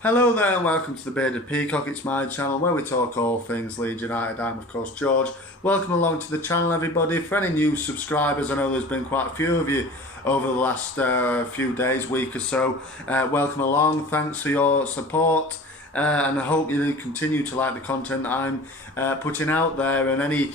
Hello there and welcome to the Bearded Peacock. It's my channel where we talk all things Leeds United. I'm of course George. Welcome along to the channel everybody. For any new subscribers, I know there's been quite a few of you over the last few days, week or so. Welcome along, thanks for your support and I hope you continue to like the content that I'm putting out there. And any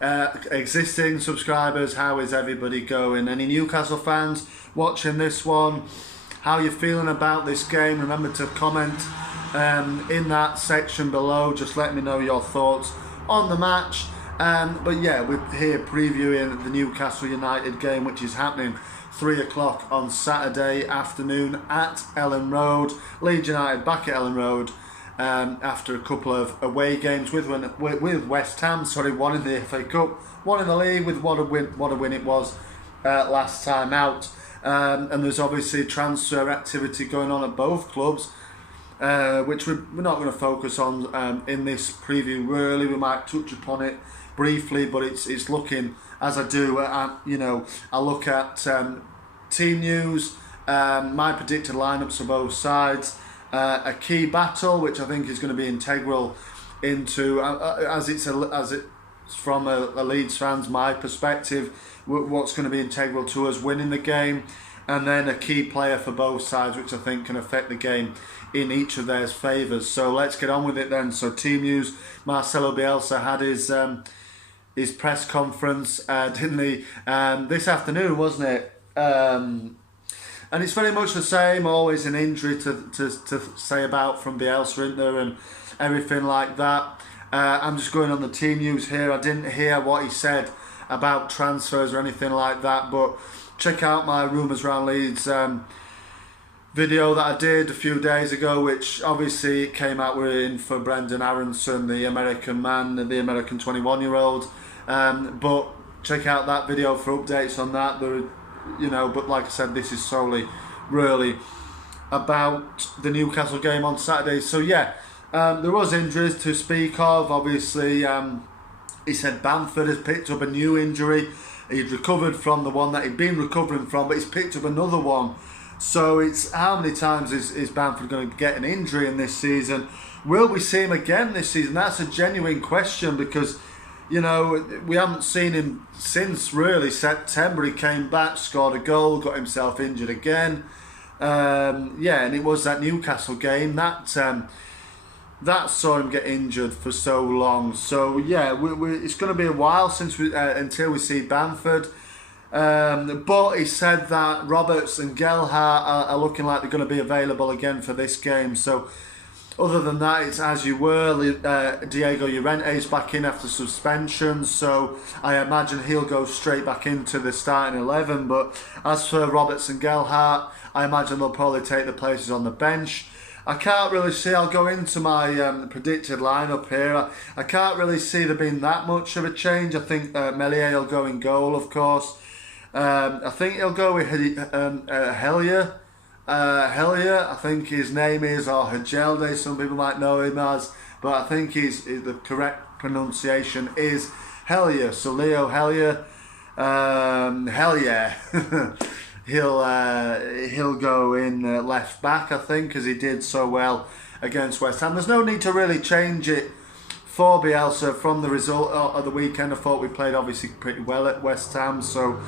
existing subscribers, how is everybody going? Any Newcastle fans watching this one? How you feeling about this game? Remember to comment in that section below. Just let me know your thoughts on the match. But yeah, we're here previewing the Newcastle United game, which is happening 3 o'clock on Saturday afternoon at Elland Road. Leeds United back at Elland Road after a couple of away games with West Ham. One in the FA Cup, one in the league. With what a win it was last time out. And there's obviously transfer activity going on at both clubs, which we're not going to focus on in this preview. Really, we might touch upon it briefly, but it's looking, as I do, I look at team news, my predicted lineups for both sides, a key battle which I think is going to be integral into as it's from a Leeds fan's my perspective, what's going to be integral to us winning the game, and then a key player for both sides which I think can affect the game in each of their favours. So let's get on with it then. So team news, Marcelo Bielsa had his press conference, didn't he, this afternoon, wasn't it? And it's very much the same, always an injury to say about from Bielsa, isn't there, and everything like that. I'm just going on the team news here. I didn't hear what he said about transfers or anything like that, but check out my Rumours Round Leeds video that I did a few days ago, which obviously came out. We're in for Brendan Aronson, the American man, the American 21-year-old. But check out that video for updates on that. But like I said, this is solely really about the Newcastle game on Saturday. So yeah. There was injuries to speak of. Obviously, he said Bamford has picked up a new injury. He'd recovered from the one that he'd been recovering from, but he's picked up another one. So it's how many times is Bamford going to get an injury in this season? Will we see him again this season? That's a genuine question because, we haven't seen him since really September. He came back, scored a goal, got himself injured again. And it was that Newcastle game that saw him get injured for so long. So yeah, it's going to be a while since until we see Bamford. But he said that Roberts and Gelhardt are looking like they're going to be available again for this game. So other than that, it's as you were. Diego Llorente's back in after suspension, so I imagine he'll go straight back into the starting 11. But as for Roberts and Gelhardt, I imagine they'll probably take the places on the bench. I can't really see, I'll go into my predicted lineup here. I can't really see there being that much of a change. I think Meslier will go in goal, of course. I think he'll go with Hellier. I think his name is, or Hajelde, some people might know him as, but I think the correct pronunciation is Hellier. So Leo Hellier, He'll go in left back, I think, as he did so well against West Ham. There's no need to really change it for Bielsa from the result of the weekend. I thought we played obviously pretty well at West Ham, so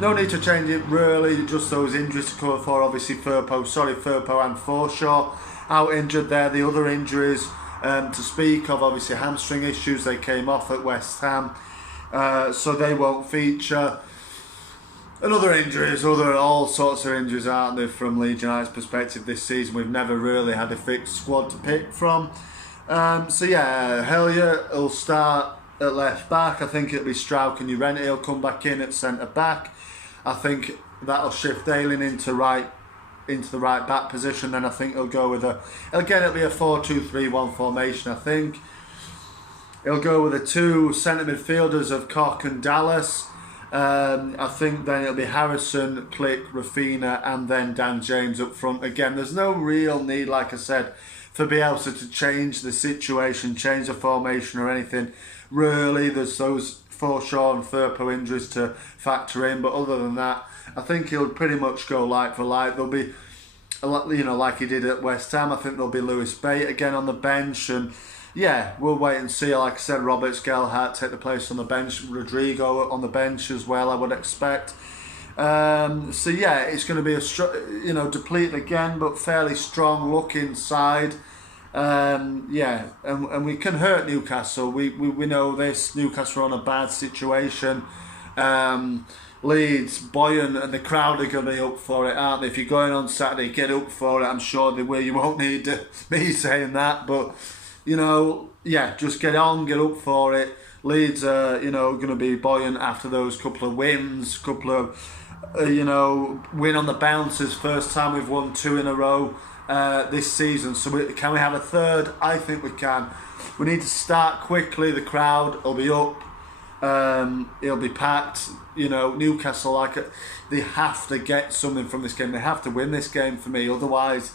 no need to change it really. Just those injuries to cover for. Obviously Firpo and Forshaw out injured there. The other injuries to speak of, obviously hamstring issues. They came off at West Ham, so they won't feature. And other injuries, all sorts of injuries, aren't there, from Leeds United's perspective this season. We've never really had a fixed squad to pick from. So yeah, Hellier will start at left back. I think it'll be Strauch and Llorente will come back in at centre back. I think that'll shift Ayling into the right back position. Then I think he'll go with it'll be a 4-2-3-1 formation. I think he'll go with the two centre midfielders of Koch and Dallas. I think then it'll be Harrison, Click, Rafinha, and then Dan James up front. Again, there's no real need, like I said, for Bielsa to change the situation, change the formation or anything. Really, there's those Forshaw and Firpo injuries to factor in, but other than that, I think he'll pretty much go like for like. There'll be like he did at West Ham. I think there'll be Lewis Bate again on the bench, and yeah, we'll wait and see. Like I said, Roberts, Gelhardt take the place on the bench, Rodrigo on the bench as well, I would expect. So yeah, it's going to be depleted again, but fairly strong looking side. Yeah, and we can hurt Newcastle. We know this. Newcastle are on a bad situation. Leeds, buoyant, and the crowd are going to be up for it, aren't they? If you're going on Saturday, get up for it. I'm sure they will. You won't need me saying that, but yeah, just get on, get up for it. Leeds are, going to be buoyant after those couple of wins, win on the bounces. First time we've won 2 in a row this season. So can we have a third? I think we can. We need to start quickly. The crowd will be up. It'll be packed. Newcastle, they have to get something from this game. They have to win this game for me. Otherwise,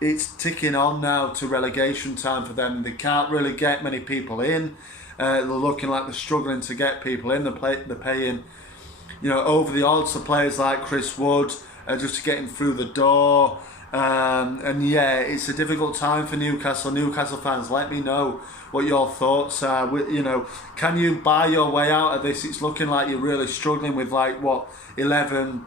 it's ticking on now to relegation time for them. They can't really get many people in. They're looking like they're struggling to get people in. They're paying, over the odds for players like Chris Wood just to get him through the door. And yeah, it's a difficult time for Newcastle. Newcastle fans, let me know what your thoughts are. Can you buy your way out of this? It's looking like you're really struggling with 11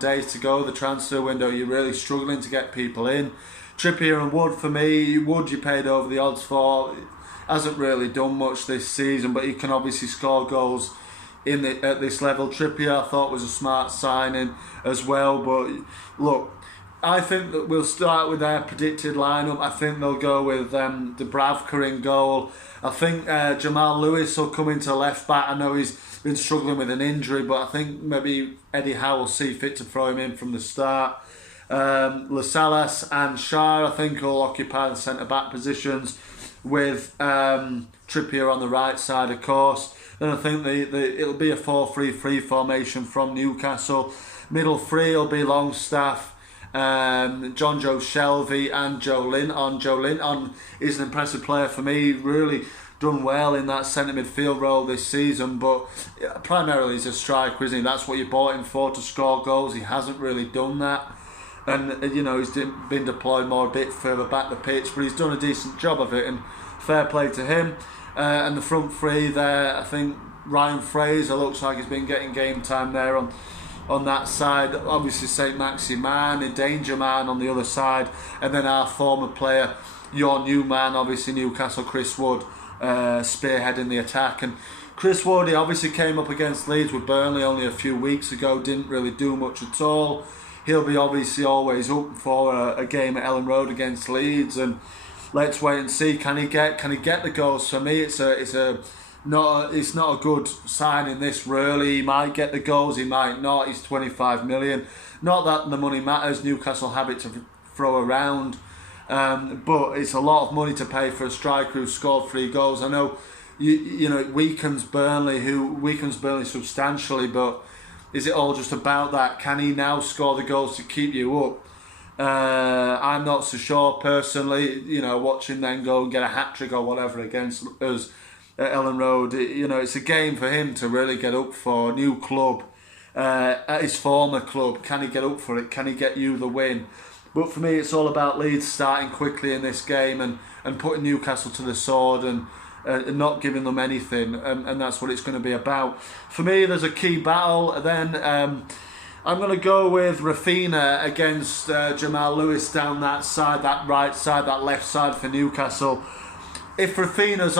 days to go, the transfer window. You're really struggling to get people in. Trippier and Wood, for me, Wood you paid over the odds for. Hasn't really done much this season, but he can obviously score goals at this level. Trippier I thought was a smart signing as well, but look, I think that we'll start with their predicted lineup. I think they'll go with Dubravka in goal. I think Jamal Lewis will come into left back. I know he's been struggling with an injury, but I think maybe Eddie Howe will see fit to throw him in from the start. Lascelles and Shah, I think, will occupy the centre-back positions with Trippier on the right side, of course. Then I think it'll be a 4-3-3 formation from Newcastle. Middle three will be Longstaff, John Joe Shelvey and Joe Linton. Joe Linton is an impressive player for me, really done well in that centre midfield role this season, but primarily he's a striker, isn't he? That's what you bought him for, to score goals. He hasn't really done that, and he's been deployed more a bit further back the pitch, but he's done a decent job of it, and fair play to him. And the front three there, I think Ryan Fraser looks like he's been getting game time there on that side. Obviously St. Maximan, a danger man on the other side, and then our former player, your new man, obviously Newcastle, Chris Wood, spearheading the attack. And Chris Wood, he obviously came up against Leeds with Burnley only a few weeks ago, didn't really do much at all. He'll be obviously always up for a game at Elland Road against Leeds, and let's wait and see. Can he get the goals? For me, it's not a good sign in this, really. He might get the goals, he might not. He's 25 million. Not that the money matters. Newcastle have it to throw around, but it's a lot of money to pay for a striker who scored 3 goals. I know it weakens Burnley substantially, but is it all just about that? Can he now score the goals to keep you up? I'm not so sure personally. Watching them go and get a hat-trick or whatever against us at Elland Road, it's a game for him to really get up for. New club, at his former club, can he get up for it? Can he get you the win? But for me, it's all about Leeds starting quickly in this game and putting Newcastle to the sword and not giving them anything, and that's what it's going to be about. For me, there's a key battle then. I'm going to go with Rafinha against Jamal Lewis down that side, that right side, that left side for Newcastle. If Rafinha is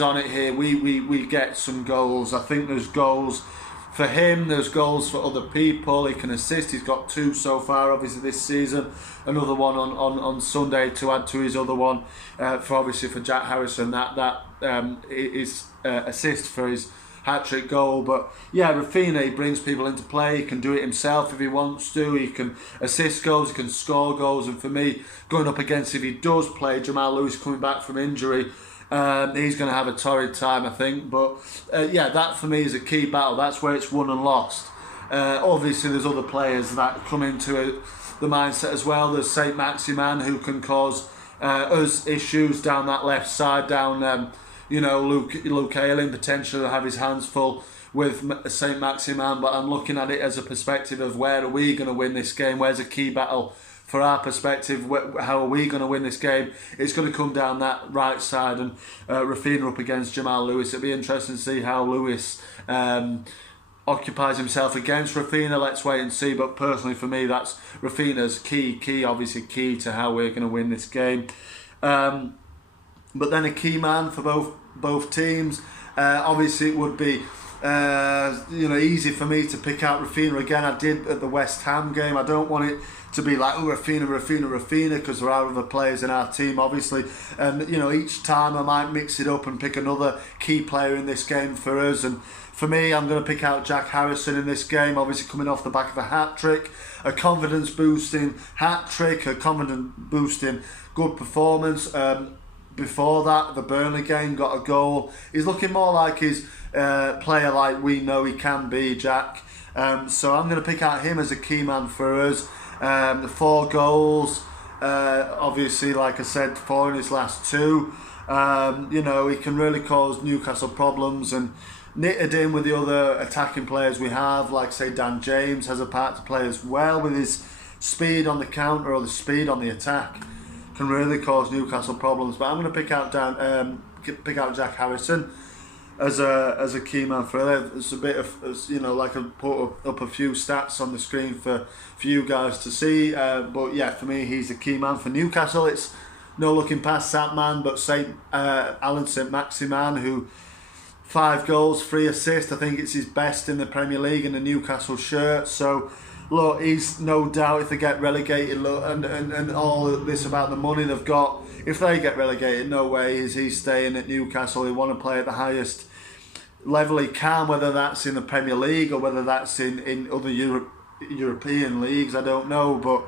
on it here, we get some goals. I think there's goals for him, there's goals for other people. He can assist. He's got 2 so far, obviously, this season. Another one on Sunday to add to his other one, for Jack Harrison. That is assist for his hat-trick goal. But yeah, Rafinha, he brings people into play. He can do it himself if he wants to. He can assist goals, he can score goals. And for me, going up against, if he does play Jamal Lewis coming back from injury, he's going to have a torrid time, I think. But yeah, that for me is a key battle. That's where it's won and lost. Obviously, there's other players that come into the mindset as well. There's St. Maximan, who can cause us issues down that left side, down Luke Ayling potentially will have his hands full with St Maximin, but I'm looking at it as a perspective of where are we going to win this game, where's a key battle for our perspective, how are we going to win this game? It's going to come down that right side, and Raphinha up against Jamal Lewis. It'll be interesting to see how Lewis occupies himself against Raphinha. Let's wait and see, but personally for me that's Raphinha's obviously key to how we're going to win this game. But then a key man for both teams, obviously it would be easy for me to pick out Raphinha again. I did at the West Ham game. I don't want it to be like, oh, Raphinha, because there are other players in our team, obviously. And, each time I might mix it up and pick another key player in this game for us. And for me, I'm going to pick out Jack Harrison in this game, obviously coming off the back of a hat-trick, a confidence-boosting hat-trick, a confidence-boosting good performance. Before that, the Burnley game, got a goal. He's looking more like his player like we know he can be, Jack. So I'm going to pick out him as a key man for us. The 4 goals, obviously, like I said, 4 in his last 2. He can really cause Newcastle problems, and knitted in with the other attacking players we have, like say Dan James has a part to play as well with his speed on the counter or the speed on the attack. Can really cause Newcastle problems. But I'm going to pick out Jack Harrison as a key man for it. It's a bit of, like I put up a few stats on the screen for you guys to see. But yeah, for me, he's the key man for Newcastle. It's no looking past that man, but Alan St Maximin, who 5 goals, 3 assists. I think it's his best in the Premier League in the Newcastle shirt. So look, he's no doubt, if they get relegated, look, and all this about the money they've got, if they get relegated, no way is he staying at Newcastle. He want to play at the highest level he can, whether that's in the Premier League or whether that's in other European leagues, I don't know. But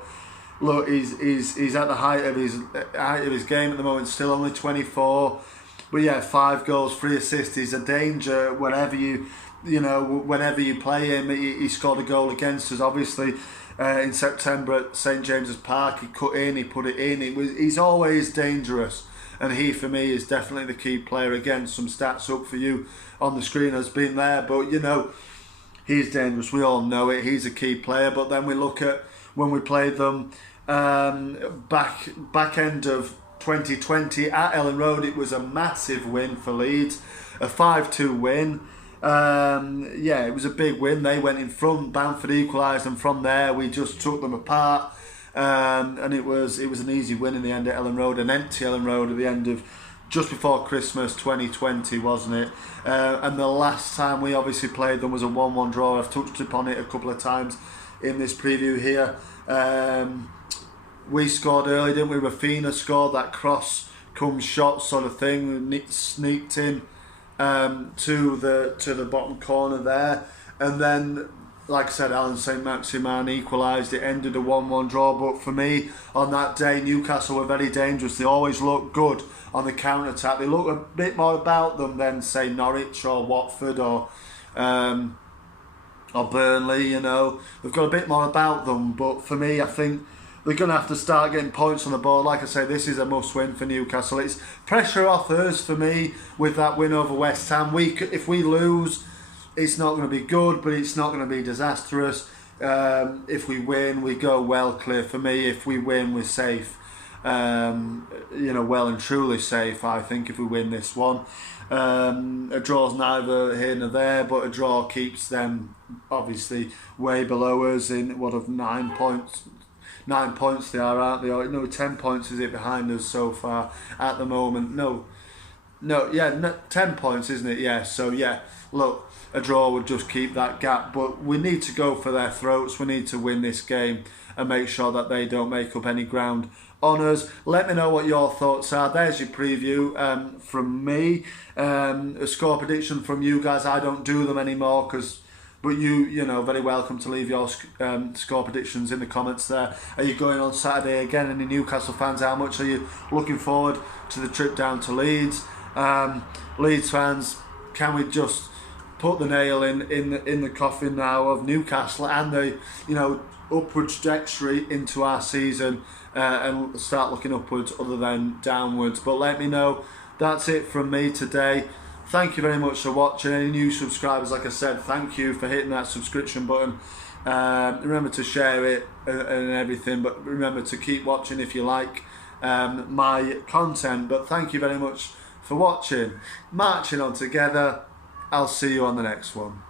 look, he's at the height of his game at the moment, still only 24. But yeah, 5 goals, 3 assists. He's a danger whenever you play him. He scored a goal against us, obviously, in September at St James's Park. He cut in, he put it in. He's always dangerous, and he, for me, is definitely the key player. Again, some stats up for you on the screen has been there, but he's dangerous. We all know it. He's a key player. But then we look at when we played them back end of 2020 at Elland Road. It was a massive win for Leeds, a 5-2 win. It was a big win. They went in front, Bamford equalised, and from there we just took them apart. And it was an easy win in the end at Elland Road, an empty Elland Road at the end of just before Christmas 2020, wasn't it? And the last time we obviously played them was a 1-1 draw. I've touched upon it a couple of times in this preview here. We scored early, didn't we? Raphinha scored that cross come shot sort of thing, sneaked in to the bottom corner there, and then, like I said, Alan St Maximin equalised. It ended a 1-1 draw. But for me, on that day, Newcastle were very dangerous. They always look good on the counter attack. They look a bit more about them than say Norwich or Watford or Burnley. They've got a bit more about them. But for me, I think they're going to have to start getting points on the board. Like I say, this is a must-win for Newcastle. It's pressure off us for me with that win over West Ham. If we lose, it's not going to be good, but it's not going to be disastrous. If we win, we go well clear. For me, if we win, we're safe. Well and truly safe, I think, if we win this one. A draw's neither here nor there, but a draw keeps them obviously way below us in 9 points. 9 points they are, aren't they? Or 10 points is it behind us so far at the moment? No, 10 points, isn't it? Yeah. So yeah, look, a draw would just keep that gap, but we need to go for their throats. We need to win this game and make sure that they don't make up any ground on us. Let me know what your thoughts are. There's your preview from me. A score prediction from you guys. I don't do them anymore but you very welcome to leave your score predictions in the comments there. Are you going on Saturday again? Any Newcastle fans, how much are you looking forward to the trip down to Leeds? Leeds fans, can we just put the nail in the coffin now of Newcastle and the upward trajectory into our season and start looking upwards other than downwards? But let me know. That's it from me today. Thank you very much for watching. Any new subscribers, like I said, thank you for hitting that subscription button. Remember to share it and everything, but remember to keep watching if you like my content. But thank you very much for watching. Marching on together. I'll see you on the next one.